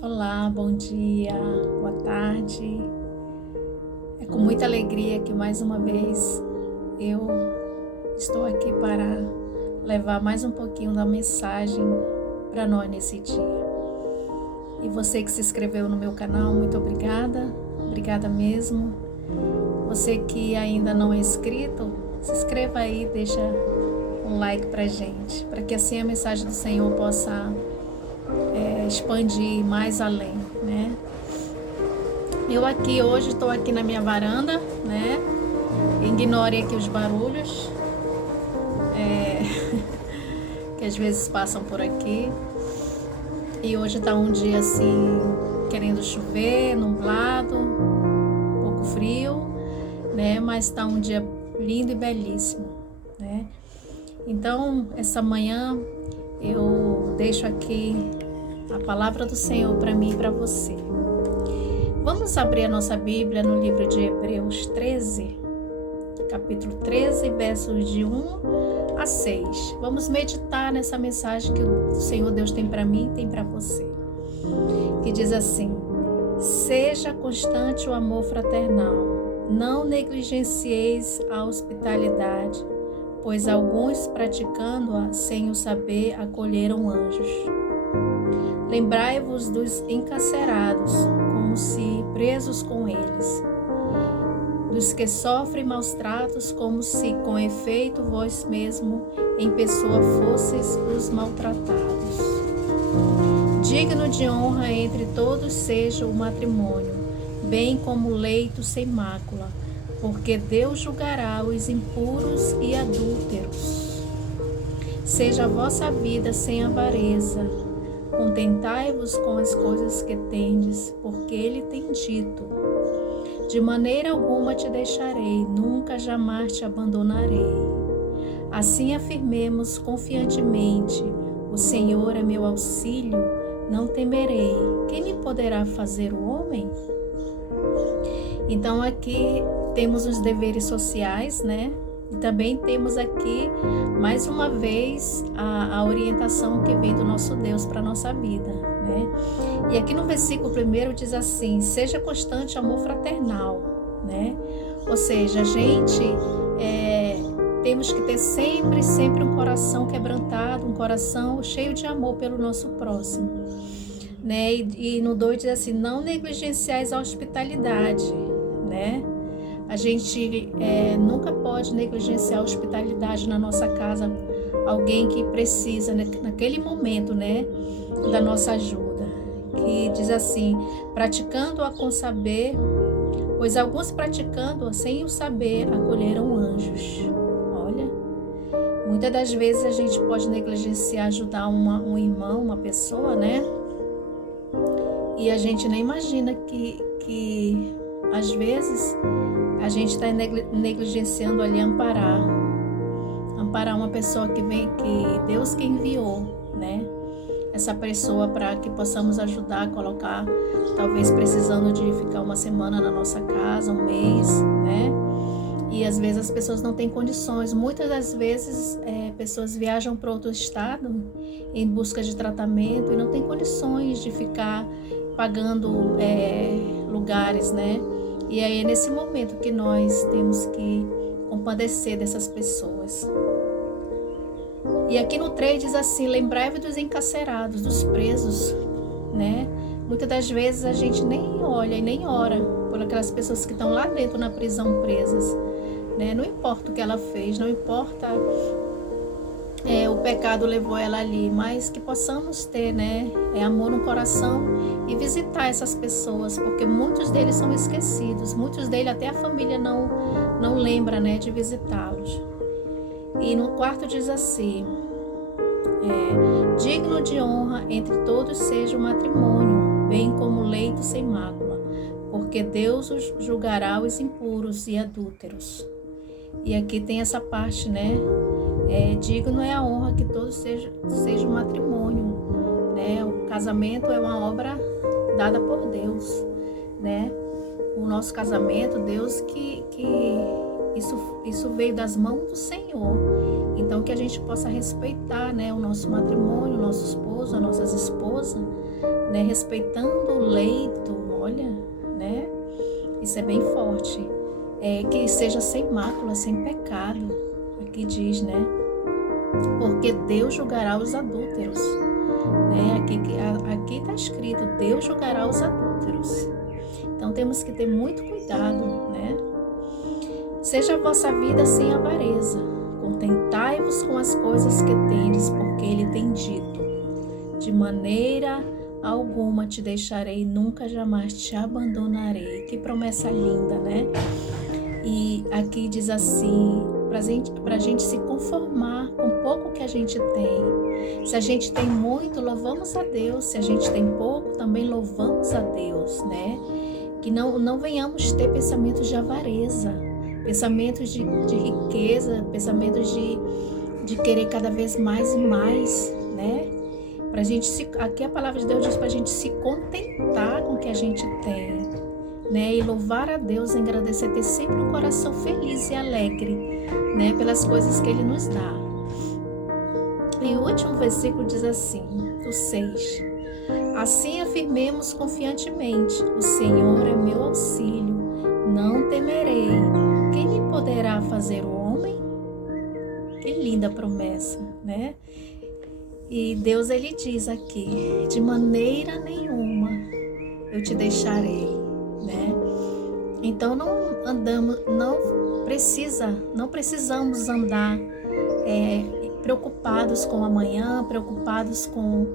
Olá, bom dia, boa tarde. É com muita alegria que mais uma vez eu estou aqui para levar mais um pouquinho da mensagem para nós nesse dia. E você que se inscreveu no meu canal, muito obrigada, obrigada mesmo. Você que ainda não é inscrito, se inscreva aí, deixa um like pra gente, para que assim a mensagem do Senhor possa expandir mais além, né? Eu aqui hoje estou aqui na minha varanda, né? Ignore aqui os barulhos que às vezes passam por aqui. E hoje tá um dia assim, querendo chover, nublado, um pouco frio, né? Mas tá um dia lindo e belíssimo, né? Então, essa manhã eu deixo aqui a palavra do Senhor para mim e para você. Vamos abrir a nossa Bíblia no livro de Hebreus 13, capítulo 13, versos de 1 a 6. Vamos meditar nessa mensagem que o Senhor Deus tem para mim e tem para você. Que diz assim: seja constante o amor fraternal, não negligencieis a hospitalidade, pois alguns praticando-a sem o saber acolheram anjos. Lembrai-vos dos encarcerados, como se presos com eles, dos que sofrem maus tratos, como se com efeito vós mesmo em pessoa fosseis os maltratados. Digno de honra entre todos seja o matrimônio, bem como leito sem mácula, porque Deus julgará os impuros e adúlteros. Seja a vossa vida sem avareza, contentai-vos com as coisas que tendes, porque Ele tem dito: de maneira alguma te deixarei, nunca jamais te abandonarei. Assim afirmemos confiantemente: o Senhor é meu auxílio, não temerei. Quem me poderá fazer o homem? Então aqui temos os deveres sociais, né? E também temos aqui, mais uma vez, a orientação que vem do nosso Deus para a nossa vida, né? E aqui no versículo 1 diz assim: seja constante o amor fraternal, né? Ou seja, a gente temos que ter sempre um coração quebrantado, um coração cheio de amor pelo nosso próximo, né? E no 2 diz assim: não negligenciais a hospitalidade, né? A gente nunca pode negligenciar a hospitalidade na nossa casa, alguém que precisa, né, naquele momento, né, da nossa ajuda. Que diz assim: praticando-a com saber, pois alguns praticando-a sem o saber acolheram anjos. Olha, muitas das vezes a gente pode negligenciar ajudar um irmão, uma pessoa, né? E a gente nem imagina que às vezes a gente está negligenciando ali amparar uma pessoa que Deus que enviou, né? Essa pessoa para que possamos ajudar, colocar, talvez precisando de ficar uma semana na nossa casa, um mês, né? E às vezes as pessoas não têm condições. Muitas das vezes pessoas viajam para outro estado em busca de tratamento e não têm condições de ficar pagando lugares, né? E aí é nesse momento que nós temos que compadecer dessas pessoas. E aqui no 3 diz assim: lembrai-vos dos encarcerados, dos presos, né? Muitas das vezes a gente nem olha e nem ora por aquelas pessoas que estão lá dentro na prisão presas, né? Não importa o que ela fez, não importa o pecado levou ela ali, mas que possamos ter, né, amor no coração e visitar essas pessoas, porque muitos deles são esquecidos, muitos deles até a família não lembra, né, de visitá-los. E no 4 diz assim: digno de honra entre todos seja o matrimônio, bem como leito sem mácula, porque Deus julgará os impuros e adúlteros. E aqui tem essa parte, né? Digno é a honra que todos seja um matrimônio, né? O casamento é uma obra dada por Deus, né? O nosso casamento, Deus que isso veio das mãos do Senhor. Então que a gente possa respeitar, né, o nosso matrimônio, o nosso esposo, as nossas esposas, né, respeitando o leito, olha, né, isso é bem forte, que seja sem mácula, sem pecado, aqui diz, né, porque Deus julgará os adúlteros, né, aqui está escrito, Deus julgará os adúlteros, então temos que ter muito cuidado, né. Seja a vossa vida sem avareza, contentai-vos com as coisas que tendes, porque ele tem dito, de maneira alguma te deixarei, nunca jamais te abandonarei. Que promessa linda, né? E aqui diz assim, pra gente se conformar com o pouco que a gente tem. Se a gente tem muito, louvamos a Deus. Se a gente tem pouco, também louvamos a Deus, né? Que não venhamos ter pensamentos de avareza, pensamentos de riqueza, pensamentos de querer cada vez mais e mais, né? Pra gente aqui a palavra de Deus diz pra gente se contentar com o que a gente tem, né? E louvar a Deus, agradecer, ter sempre um coração feliz e alegre, né? Pelas coisas que Ele nos dá. E o último versículo diz assim, o 6. Assim afirmemos confiantemente, o Senhor é meu auxílio, não temerei. Quem me poderá fazer o homem? Que linda promessa, né? E Deus, Ele diz aqui, de maneira nenhuma eu te deixarei, né? Então não precisamos andar preocupados com amanhã, preocupados com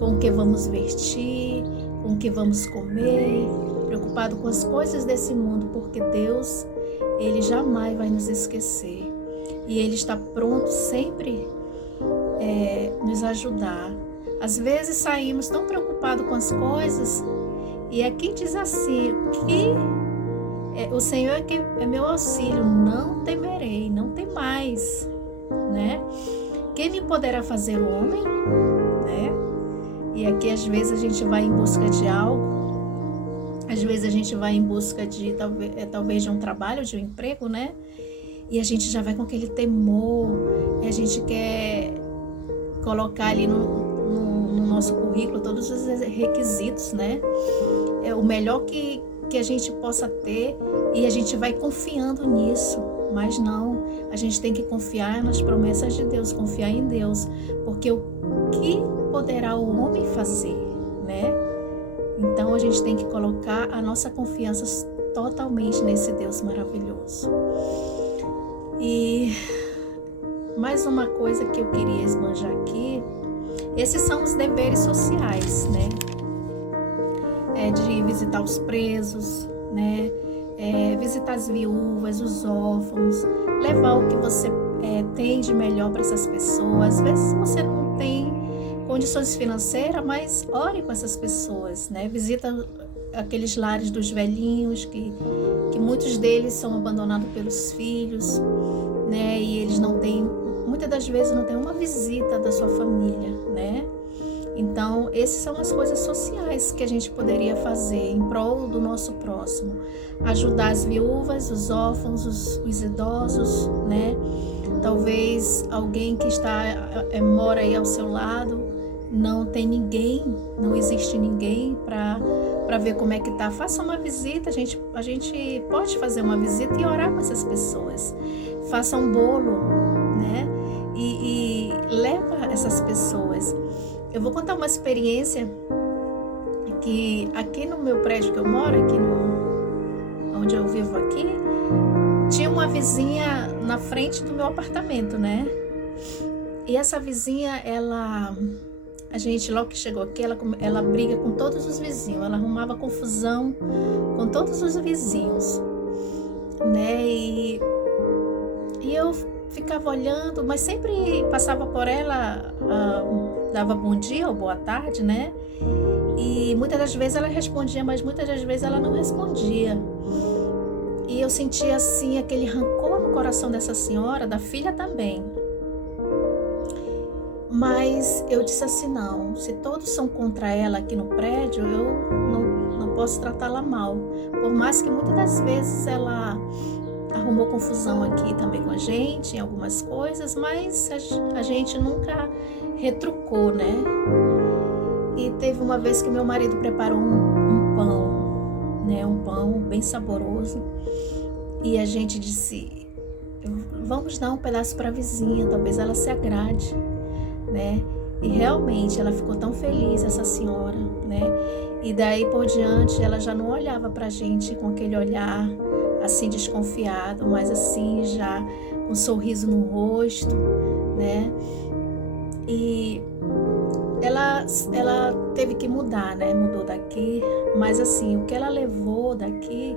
o que vamos vestir, com o que vamos comer, preocupado com as coisas desse mundo, porque Deus, Ele jamais vai nos esquecer. E Ele está pronto sempre nos ajudar. Às vezes saímos tão preocupados com as coisas, e aqui diz assim, que o Senhor é meu auxílio, não temerei, não tem mais, né? Quem me poderá fazer o homem, né? E aqui às vezes a gente vai em busca de algo, às vezes a gente vai em busca de talvez de um trabalho, de um emprego, né? E a gente já vai com aquele temor, e a gente quer colocar ali no nosso currículo todos os requisitos, né? É o melhor que a gente possa ter, e a gente vai confiando nisso. Mas não, a gente tem que confiar nas promessas de Deus, confiar em Deus, porque o que poderá o homem fazer, né? Então a gente tem que colocar a nossa confiança totalmente nesse Deus maravilhoso. E mais uma coisa que eu queria esbanjar aqui, esses são os deveres sociais, né? De visitar os presos, né? Visitar as viúvas, os órfãos, levar o que você tem de melhor para essas pessoas. Às vezes você não tem condições financeiras, mas ore com essas pessoas, né? Visita aqueles lares dos velhinhos, que muitos deles são abandonados pelos filhos, né? E eles não têm, muitas das vezes não tem uma visita da sua família, né? Então, essas são as coisas sociais que a gente poderia fazer em prol do nosso próximo. Ajudar as viúvas, os órfãos, os idosos, né? Talvez alguém que mora aí ao seu lado, não tem ninguém, não existe ninguém para ver como é que tá. Faça uma visita, a gente pode fazer uma visita e orar com essas pessoas. Faça um bolo, né? E leva essas pessoas. Eu vou contar uma experiência que aqui no meu prédio que eu moro, onde eu vivo aqui, tinha uma vizinha na frente do meu apartamento, né? E essa vizinha, a gente logo que chegou aqui, ela briga com todos os vizinhos, ela arrumava confusão com todos os vizinhos, né? E eu ficava olhando, mas sempre passava por ela, dava bom dia ou boa tarde, né? E muitas das vezes ela respondia, mas muitas das vezes ela não respondia. E eu sentia assim aquele rancor no coração dessa senhora, da filha também. Mas eu disse assim, não, se todos são contra ela aqui no prédio, eu não posso tratá-la mal. Por mais que muitas das vezes ela arrumou confusão aqui também com a gente, em algumas coisas, mas a gente nunca retrucou, né? E teve uma vez que meu marido preparou um pão, né? Um pão bem saboroso. E a gente disse, vamos dar um pedaço para a vizinha, talvez ela se agrade, né? E realmente ela ficou tão feliz, essa senhora, né? E daí por diante ela já não olhava para a gente com aquele olhar assim desconfiado, mas assim já com um sorriso no rosto, né? E ela teve que mudar, né? Mudou daqui, mas assim, o que ela levou daqui,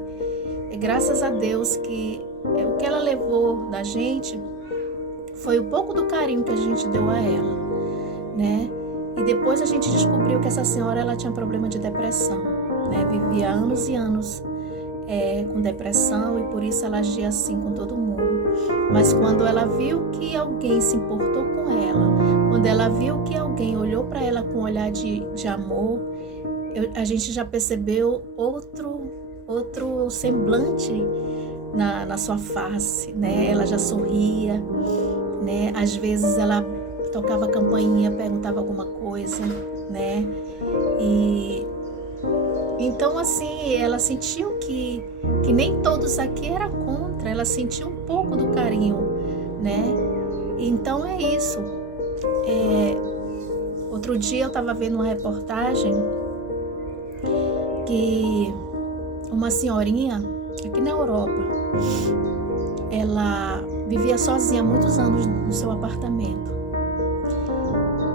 graças a Deus que o que ela levou da gente foi um pouco do carinho que a gente deu a ela, né? E depois a gente descobriu que essa senhora, ela tinha problema de depressão, né? Vivia anos e anos com depressão, e por isso ela agia assim com todo mundo. Mas quando ela viu que alguém se importou com ela, quando ela viu que alguém olhou para ela com um olhar de amor, a gente já percebeu outro semblante na sua face, né? Ela já sorria, né? Às vezes ela tocava a campainha, perguntava alguma coisa, né? E então assim, ela sentiu que nem todos aqui eram contra, ela sentiu um pouco do carinho, né? Então é isso. Outro dia eu estava vendo uma reportagem que uma senhorinha aqui na Europa, ela vivia sozinha há muitos anos no seu apartamento.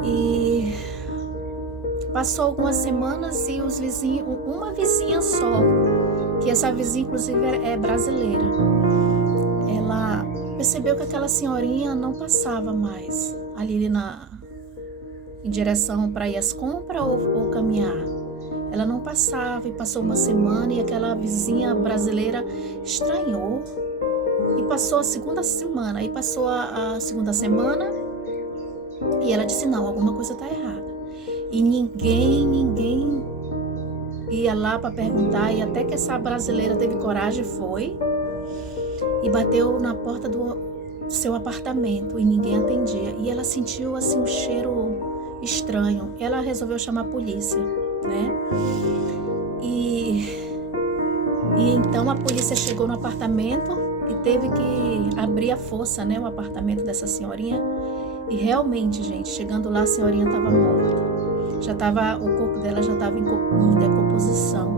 E passou algumas semanas e os vizinhos, uma vizinha só, que essa vizinha inclusive é brasileira, ela percebeu que aquela senhorinha não passava mais ali em direção para ir às compras ou caminhar. Ela não passava, e passou uma semana e aquela vizinha brasileira estranhou. E passou a segunda semana, aí passou a segunda semana e ela disse, não, alguma coisa está errada. E ninguém ia lá para perguntar, e até que essa brasileira teve coragem, foi e bateu na porta do seu apartamento e ninguém atendia. E ela sentiu assim um cheiro estranho. Ela resolveu chamar a polícia, né? E então a polícia chegou no apartamento e teve que abrir à força, né, o apartamento dessa senhorinha. E realmente, gente, chegando lá, a senhorinha estava morta. O corpo dela já estava em decomposição,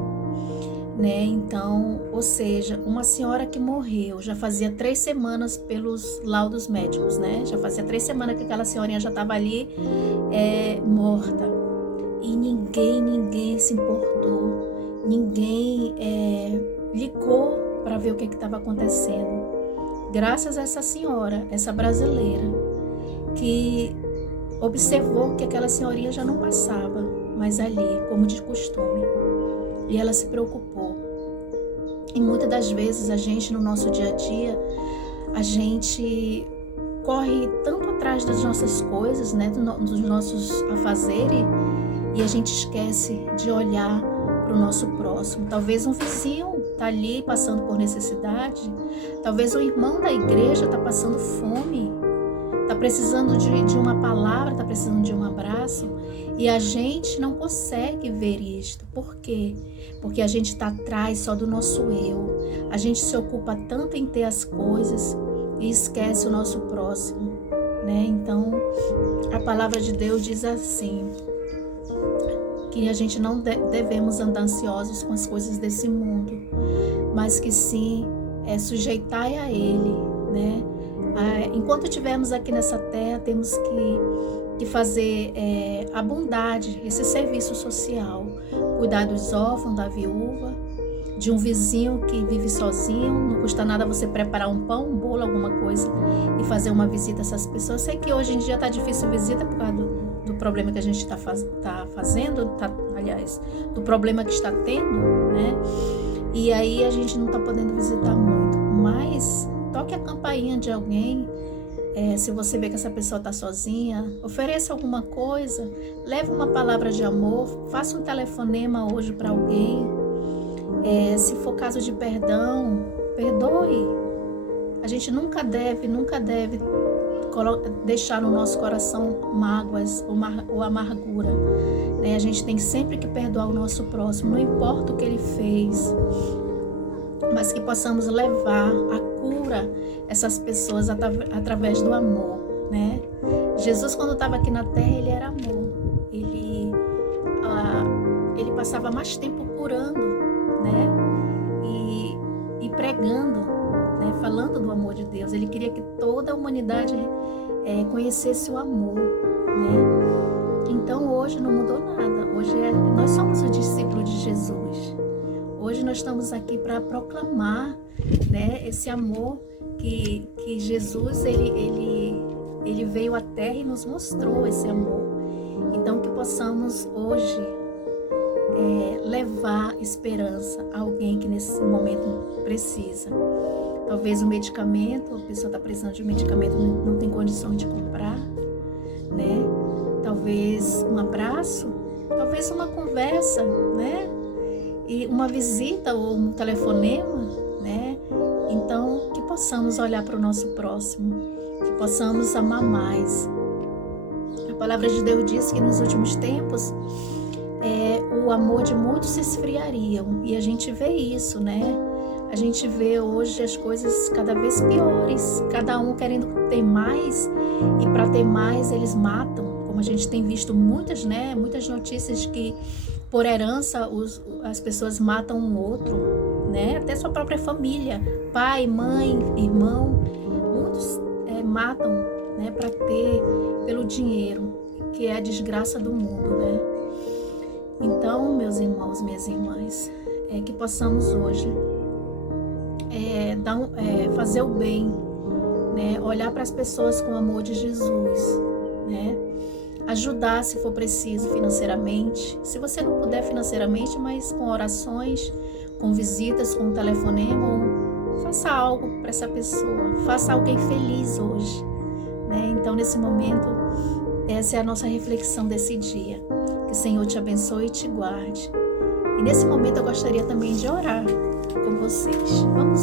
né? Então, ou seja, uma senhora que morreu já fazia 3 semanas pelos laudos médicos, né? Já fazia 3 semanas que aquela senhorinha já estava ali morta. E ninguém se importou, ninguém ligou para ver o que estava acontecendo. Graças a essa senhora, essa brasileira, que observou que aquela senhorinha já não passava mais ali, como de costume. E ela se preocupou. E muitas das vezes a gente, no nosso dia a dia, a gente corre tanto atrás das nossas coisas, né, dos nossos afazeres, e a gente esquece de olhar para o nosso próximo. Talvez um vizinho está ali passando por necessidade, talvez o irmão da igreja está passando fome, está precisando de uma palavra, está precisando de um abraço, e a gente não consegue ver isto. Por quê? Porque a gente está atrás só do nosso eu. A gente se ocupa tanto em ter as coisas e esquece o nosso próximo, né? Então, a palavra de Deus diz assim, que a gente não devemos andar ansiosos com as coisas desse mundo, mas que sim, sujeitai a Ele, né? Enquanto estivermos aqui nessa terra, temos que fazer a bondade, esse serviço social, cuidar dos órfãos, da viúva, de um vizinho que vive sozinho. Não custa nada você preparar um pão, um bolo, alguma coisa e fazer uma visita a essas pessoas. Eu sei que hoje em dia está difícil visita por causa do problema que a gente está fazendo, aliás, do problema que está tendo, né? E aí a gente não está podendo visitar muito, mas toque a campainha de alguém. Se você vê que essa pessoa está sozinha, ofereça alguma coisa, leve uma palavra de amor, faça um telefonema hoje para alguém. Se for caso de perdão, perdoe. A gente nunca deve deixar no nosso coração mágoas ou amargura, né? A gente tem sempre que perdoar o nosso próximo, não importa o que ele fez, mas que possamos levar a cura essas pessoas através do amor, né? Jesus, quando estava aqui na terra, ele era amor. Ele passava mais tempo curando, né? E pregando, né? Falando do amor de Deus. Ele queria que toda a humanidade conhecesse o amor, né? Então hoje não mudou nada. Hoje nós somos o discípulo de Jesus. Hoje nós estamos aqui para proclamar, né, esse amor que Jesus ele veio à terra e nos mostrou esse amor. Então que possamos hoje levar esperança a alguém que nesse momento precisa. Talvez o medicamento, a pessoa está precisando de um medicamento, não tem condição de comprar, né? Talvez um abraço, talvez uma conversa, né? E uma visita ou um telefonema, né? Então, que possamos olhar para o nosso próximo, que possamos amar mais. A palavra de Deus diz que nos últimos tempos o amor de muitos se esfriariam, e a gente vê isso, né? A gente vê hoje as coisas cada vez piores, cada um querendo ter mais, e para ter mais eles matam, como a gente tem visto muitas notícias que por herança as pessoas matam um outro, né? Até sua própria família, pai, mãe, irmão, muitos matam, né? Para ter pelo dinheiro, que é a desgraça do mundo, né? Então, meus irmãos, minhas irmãs, que possamos hoje fazer o bem, né? Olhar para as pessoas com o amor de Jesus, né? Ajudar se for preciso financeiramente, se você não puder financeiramente, mas com orações, com visitas, com telefonema, faça algo para essa pessoa, faça alguém feliz hoje, né? Então, nesse momento, essa é a nossa reflexão desse dia. Que o Senhor te abençoe e te guarde. E nesse momento eu gostaria também de orar com vocês. Vamos,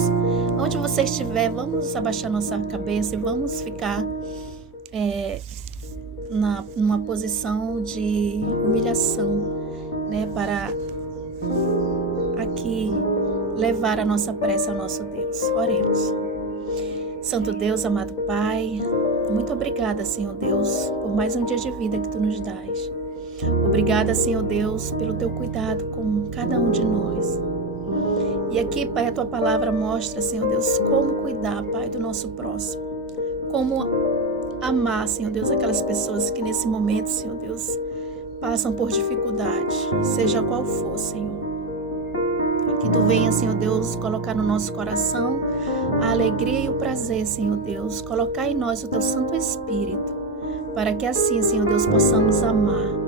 onde você estiver, vamos abaixar nossa cabeça e vamos ficar numa posição de humilhação, né, para aqui levar a nossa prece ao nosso Deus. Oremos. Santo Deus, amado Pai, muito obrigada, Senhor Deus, por mais um dia de vida que Tu nos dás. Obrigada, Senhor Deus, pelo Teu cuidado com cada um de nós. E aqui, Pai, a Tua palavra mostra, Senhor Deus, como cuidar, Pai, do nosso próximo. Como amar, Senhor Deus, aquelas pessoas que nesse momento, Senhor Deus, passam por dificuldade, seja qual for, Senhor. Que Tu venha, Senhor Deus, colocar no nosso coração a alegria e o prazer, Senhor Deus, colocar em nós o Teu Santo Espírito, para que assim, Senhor Deus, possamos amar,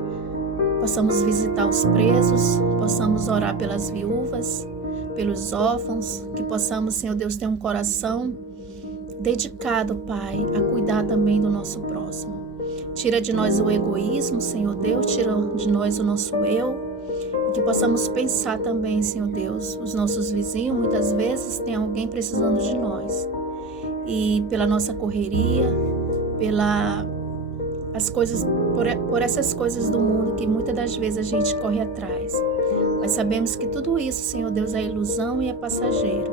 possamos visitar os presos, possamos orar pelas viúvas, pelos órfãos, que possamos, Senhor Deus, ter um coração dedicado, Pai, a cuidar também do nosso próximo. Tira de nós o egoísmo, Senhor Deus, tira de nós o nosso eu, e que possamos pensar também, Senhor Deus, os nossos vizinhos, muitas vezes tem alguém precisando de nós, e pela nossa correria, por essas coisas do mundo que muitas das vezes a gente corre atrás. Mas sabemos que tudo isso, Senhor Deus, é ilusão e é passageiro.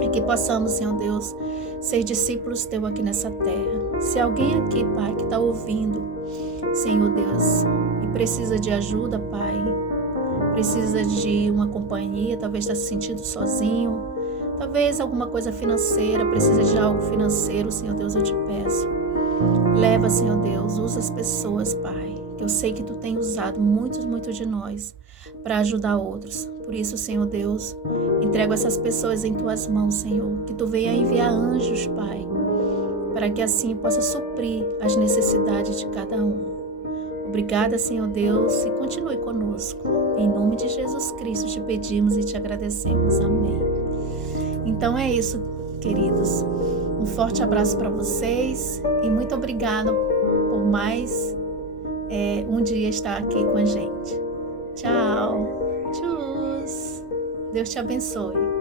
E que possamos, Senhor Deus, ser discípulos Teus aqui nessa terra. Se alguém aqui, Pai, que está ouvindo, Senhor Deus, e precisa de ajuda, Pai, precisa de uma companhia, talvez está se sentindo sozinho, talvez alguma coisa financeira, precisa de algo financeiro, Senhor Deus, eu te peço. Leva, Senhor Deus, usa as pessoas, Pai, que eu sei que Tu tem usado muitos de nós para ajudar outros. Por isso, Senhor Deus, entrego essas pessoas em Tuas mãos, Senhor, que Tu venha enviar anjos, Pai, para que assim possa suprir as necessidades de cada um. Obrigada, Senhor Deus, e continue conosco. Em nome de Jesus Cristo te pedimos e te agradecemos. Amém. Então é isso, queridos. Um forte abraço para vocês e muito obrigada por mais um dia estar aqui com a gente. Tchau. Tchau. Deus te abençoe.